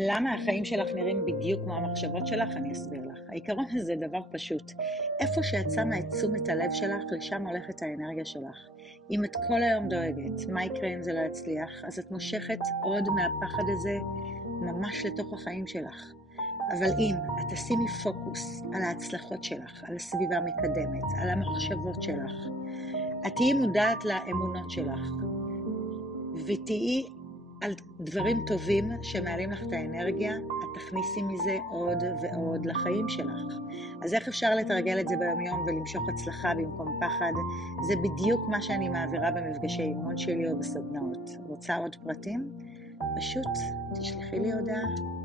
למה החיים שלך נראים בדיוק כמו המחשבות שלך? אני אסביר לך. העיקרון הזה דבר פשוט. איפה שאת שמה את תשומת הלב שלך, לשם הולכת האנרגיה שלך. אם את כל היום דואגת, מה יקרה אם זה לא יצליח, אז את מושכת עוד מהפחד הזה ממש לתוך החיים שלך. אבל אם את תשימי פוקוס על ההצלחות שלך, על הסביבה המקדמת, על המחשבות שלך, את תהיי מודעת לאמונות שלך, ותהיי על דברים טובים שמעלים לך את האנרגיה, את תכניסי מזה עוד ועוד לחיים שלך. אז איך אפשר לתרגל את זה ביום יום ולמשוך הצלחה במקום פחד? זה בדיוק מה שאני מעבירה במפגשי אימון שלי או בסדנאות. רוצה עוד פרטים? פשוט תשלחי לי הודעה.